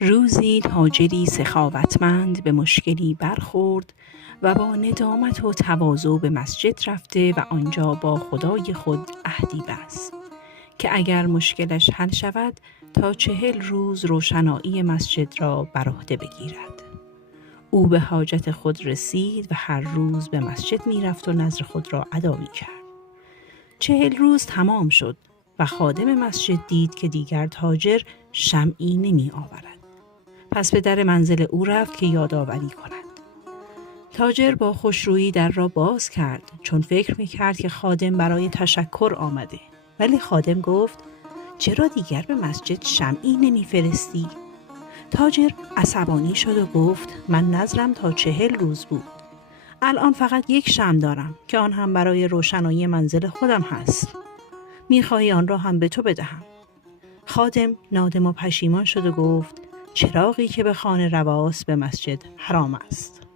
روزی تاجری سخاوتمند به مشکلی برخورد و با ندامت و تواضع به مسجد رفته و آنجا با خدای خود عهدی بست که اگر مشکلش حل شود تا 40 روز روشنایی مسجد را بر عهده بگیرد. او به حاجت خود رسید و هر روز به مسجد می رفت و نذر خود را ادا می کرد. 40 روز تمام شد و خادم مسجد دید که دیگر تاجر شمعی نمی آورد. پس به در منزل او رفت که یادآوری کند. تاجر با خوشرویی در را باز کرد چون فکر می کرد که خادم برای تشکر آمده. ولی خادم گفت چرا دیگر به مسجد شمعی نمی فرستی؟ تاجر عصبانی شد و گفت من نذرم تا 40 روز بود. الان فقط 1 شمع دارم که آن هم برای روشنایی منزل خودم هست. میخواهی آن را هم به تو بدهم؟ خادم نادم و پشیمان شد و گفت چراغی که به خانه رواست به مسجد حرام است.